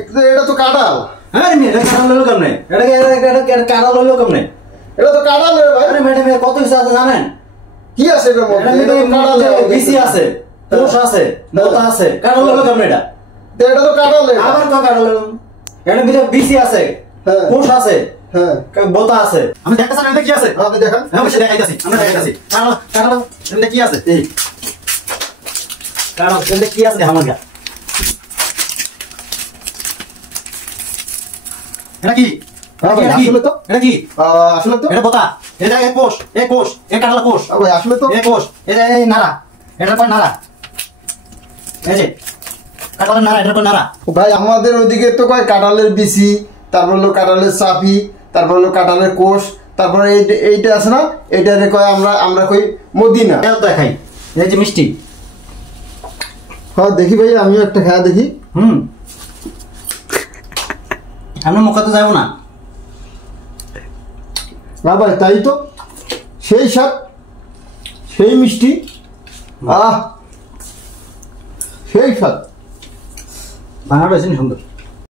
এটা তো কাঁঠাল। হ্যাঁ এটা কাঁঠাল হলো কেমনে? এটা কাঁঠাল হলো কেমনে? এটা তো কাঁঠাল রে ভাই। আরে ম্যাডাম কত কিছু আছে জানেন? কি আছে এর মধ্যে? এটা কাঁঠাল, বিসি আছে, কোষ আছে, মোটা আছে। কাঁঠাল হলো কেমনে এটা? এটা তো কাঁঠাল রে। আবার তো কাঁঠাল হলো। এর ভিতরে বিসি আছে, কোষ আছে, হ্যাঁ, বোতা আছে। আমি দেখতেছি না, এটা কি আছে? আপনি দেখেন। হ্যাঁ অবশ্যই দেখাইতাছি, আমরা দেখাইতাছি। কাঁঠাল এর কি আছে? এই কাঁঠাল এর কি আছে আমার গা? এটা কি? আসলে তো এটা কি? আসলে তো এটা বোতা, এটা কোষ, এই কাঁঠাল কোষ। ভাই আসলে তো এই কোষ, এই নাড়া, এটা কয় নাড়া। এই যে কাঁঠালের নাড়া, এটা কয় নাড়া। ভাই আমাদের ওইদিকে তো কয় কাঁঠালের বিচি, তারপর হলো কাঁঠালের চাপি, তারপর হলো কাঁঠালের কোষ, তারপরে এইটা আছে না, এইটারে কয় আমরা কই মদিনা। এটা তো দেখাই, এই যে মিষ্টি। হ্যাঁ দেখি ভাই, আমিও একটা খাওয়া দেখি। আমরা মুখে তো যাবো না। না ভাই তাই তো, সেই স্বাদ, সেই মিষ্টি, সেই স্বাদ। বানানো হয়েছে সুন্দর।